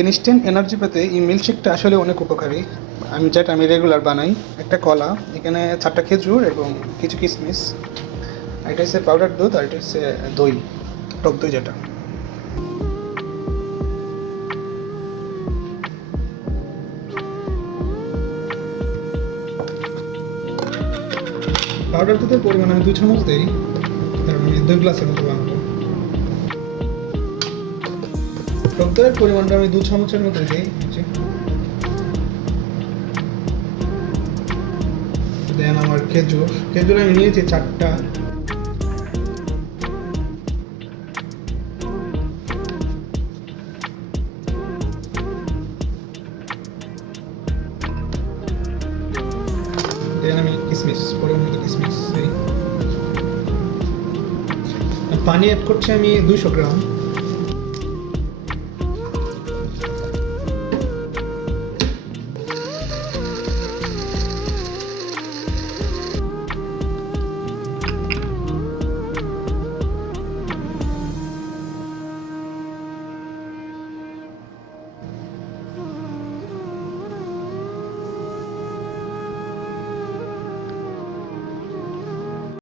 Instant energy পেতে এই মিল্কশেকটা আসলে অনেক উপকারী। আমি রেগুলার বানাই। একটা কলা, এখানে 4টা খেজুর এবং কিছু কিশমিশ। এটা হচ্ছে পাউডার দুধ, আর এটা হচ্ছে দই, টক দই যেটা। পাউডার দুধের পরিমাণ আমি 2 চামচ দিই, কারণ আমি 2 গ্লাসের মতো বানাবো। টক দইয়ের পরিমাণটা আমি 2 চামচের মতো দিই। দেন আমার খেজুর আমি নিয়েছি 4টা। দেন আমি পরিমাণ মতো কিশমিশ দিই। পানি অ্যাড করছি আমি 200 গ্রাম।